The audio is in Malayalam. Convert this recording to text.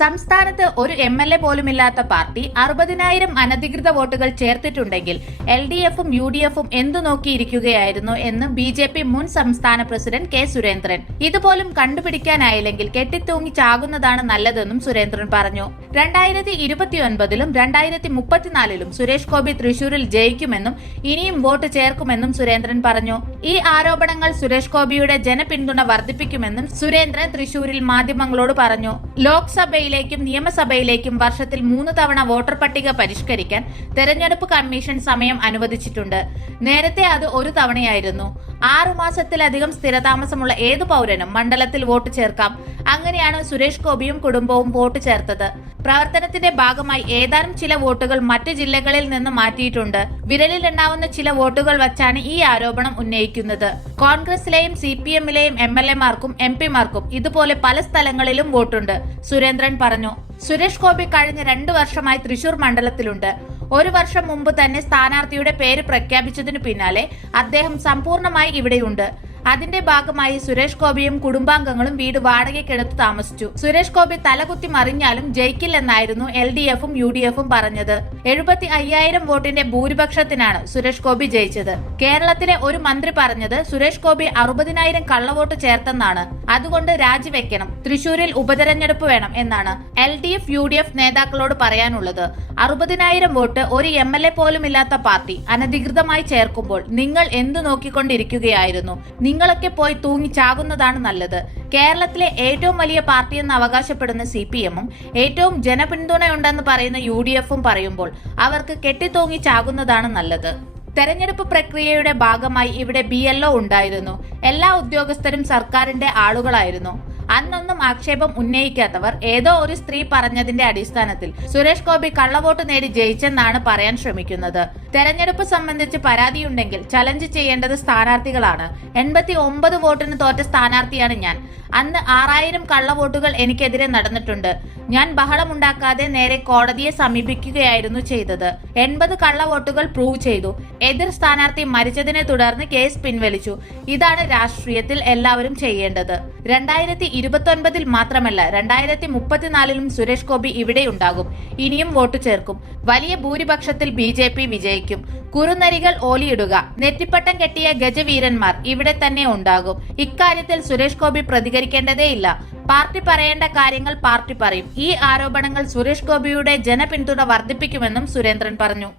സംസ്ഥാനത്ത് ഒരു MLA പോലുമില്ലാത്ത പാർട്ടി 60,000 അനധികൃത വോട്ടുകൾ ചേർത്തിട്ടുണ്ടെങ്കിൽ LDFും UDFും എന്തു നോക്കിയിരിക്കുകയായിരുന്നു എന്ന് BJP മുൻ സംസ്ഥാന പ്രസിഡന്റ് K. സുരേന്ദ്രൻ. ഇതുപോലും കണ്ടുപിടിക്കാനായില്ലെങ്കിൽ കെട്ടിത്തൂങ്ങി ചാകുന്നതാണ് നല്ലതെന്നും സുരേന്ദ്രൻ പറഞ്ഞു. 2029ലും 2034ലും സുരേഷ് ഗോപി തൃശൂരിൽ ജയിക്കുമെന്നും ഇനിയും വോട്ട് ചേർക്കുമെന്നും സുരേന്ദ്രൻ പറഞ്ഞു. ഈ ആരോപണങ്ങൾ സുരേഷ് ഗോപിയുടെ ജനപിന്തുണ വർദ്ധിപ്പിക്കുമെന്നും സുരേന്ദ്രൻ തൃശൂരിൽ മാധ്യമങ്ങളോട് പറഞ്ഞു. ലോക്സഭയിലേക്കും നിയമസഭയിലേക്കും വർഷത്തിൽ 3 തവണ വോട്ടർ പട്ടിക പരിഷ്കരിക്കാൻ തെരഞ്ഞെടുപ്പ് കമ്മീഷൻ സമയം അനുവദിച്ചിട്ടുണ്ട്. നേരത്തെ അത് 1 തവണയായിരുന്നു. 6 മാസത്തിലധികം സ്ഥിരതാമസമുള്ള ഏതു പൗരനും മണ്ഡലത്തിൽ വോട്ട് ചേർക്കാം. അങ്ങനെയാണ് സുരേഷ് ഗോപിയും കുടുംബവും വോട്ട് ചേർത്തത്. പ്രവർത്തനത്തിന്റെ ഭാഗമായി ഏതാനും ചില വോട്ടുകൾ മറ്റു ജില്ലകളിൽ നിന്ന് മാറ്റിയിട്ടുണ്ട്. വിരലിലുണ്ടാവുന്ന ചില വോട്ടുകൾ വച്ചാണ് ഈ ആരോപണം ഉന്നയിക്കുന്നത്. കോൺഗ്രസിലെയും CPMലെയും MLAമാർക്കും MP മാർക്കും ഇതുപോലെ പല സ്ഥലങ്ങളിലും വോട്ടുണ്ട്, സുരേന്ദ്രൻ പറഞ്ഞു. സുരേഷ് ഗോപി കഴിഞ്ഞ 2 വർഷമായി തൃശൂർ മണ്ഡലത്തിലുണ്ട്. 1 വർഷം മുമ്പ് തന്നെ സ്ഥാനാർത്ഥിയുടെ പേര് പ്രഖ്യാപിച്ചതിനു പിന്നാലെ അദ്ദേഹം സമ്പൂർണമായി ഇവിടെയുണ്ട്. അതിന്റെ ഭാഗമായി സുരേഷ് ഗോപിയും കുടുംബാംഗങ്ങളും വീട് വാടകയ്ക്കെടുത്ത് താമസിച്ചു. സുരേഷ് ഗോപി തലകുത്തി മറിഞ്ഞാലും ജയിക്കില്ലെന്നായിരുന്നു LDFും UDFും പറഞ്ഞത്. 75,000 വോട്ടിന്റെ ഭൂരിപക്ഷത്തിനാണ് സുരേഷ് ഗോപി ജയിച്ചത്. കേരളത്തിലെ ഒരു മന്ത്രി പറഞ്ഞത് സുരേഷ് ഗോപി 60,000 കള്ളവോട്ട് ചേർത്തെന്നാണ്. അതുകൊണ്ട് രാജിവെക്കണം, തൃശൂരിൽ ഉപതെരഞ്ഞെടുപ്പ് വേണം എന്നാണ് LDF UDF നേതാക്കളോട് പറയാനുള്ളത്. 60,000 വോട്ട് ഒരു MLA പോലുമില്ലാത്ത പാർട്ടി അനധികൃതമായി ചേർക്കുമ്പോൾ നിങ്ങൾ എന്തു നോക്കിക്കൊണ്ടിരിക്കുകയായിരുന്നു? നിങ്ങളൊക്കെ പോയി തൂങ്ങി ചാകുന്നതാണ് നല്ലത്. കേരളത്തിലെ ഏറ്റവും വലിയ പാർട്ടിയെന്ന് അവകാശപ്പെടുന്ന CPMും ഏറ്റവും ജനപിന്തുണയുണ്ടെന്ന് പറയുന്ന UDFും പറയുമ്പോൾ അവർക്ക് കെട്ടിത്തൂങ്ങി ചാകുന്നതാണ് നല്ലത്. തെരഞ്ഞെടുപ്പ് പ്രക്രിയയുടെ ഭാഗമായി ഇവിടെ BLO ഉണ്ടായിരുന്നു. എല്ലാ ഉദ്യോഗസ്ഥരും സർക്കാരിന്റെ ആളുകളായിരുന്നു. അന്നൊന്നും ആക്ഷേപം ഉന്നയിക്കാത്തവർ ഏതോ ഒരു സ്ത്രീ പറഞ്ഞതിന്റെ അടിസ്ഥാനത്തിൽ സുരേഷ് ഗോപി കള്ളവോട്ട് നേടി ജയിച്ചെന്നാണ് പറയാൻ ശ്രമിക്കുന്നത്. തെരഞ്ഞെടുപ്പ് സംബന്ധിച്ച് പരാതിയുണ്ടെങ്കിൽ ചലഞ്ച് ചെയ്യേണ്ടത് സ്ഥാനാർത്ഥികളാണ്. 89 വോട്ടിന് തോറ്റ സ്ഥാനാർത്ഥിയാണ് ഞാൻ. അന്ന് 6,000 കള്ളവോട്ടുകൾ എനിക്കെതിരെ നടന്നിട്ടുണ്ട്. ഞാൻ ബഹളമുണ്ടാക്കാതെ നേരെ കോടതിയെ സമീപിക്കുകയായിരുന്നു ചെയ്തത്. 80 കള്ളവോട്ടുകൾ പ്രൂവ് ചെയ്തു. എതിർ സ്ഥാനാർത്ഥി മരിച്ചതിനെ തുടർന്ന് കേസ് പിൻവലിച്ചു. ഇതാണ് രാഷ്ട്രീയത്തിൽ എല്ലാവരും ചെയ്യേണ്ടത്. 2029 മാത്രമല്ല 2034ലും സുരേഷ് ഗോപി ഇവിടെയുണ്ടാകും. ഇനിയും വോട്ട് ചേർക്കും. വലിയ ഭൂരിപക്ഷത്തിൽ BJP വിജയിക്കും. കുറുനരികൾ ഓലിയിടുക, നെറ്റിപ്പട്ടം കെട്ടിയ ഗജവീരന്മാർ ഇവിടെ തന്നെ ഉണ്ടാകും. ഇക്കാര്യത്തിൽ സുരേഷ് ഗോപി പ്രതികരിക്കേണ്ടതേയില്ല. പാർട്ടി പറയേണ്ട കാര്യങ്ങൾ പാർട്ടി പറയും. ഈ ആരോപണങ്ങൾ സുരേഷ് ഗോപിയുടെ ജനപിന്തുണ വർദ്ധിപ്പിക്കുമെന്നും സുരേന്ദ്രൻ പറഞ്ഞു.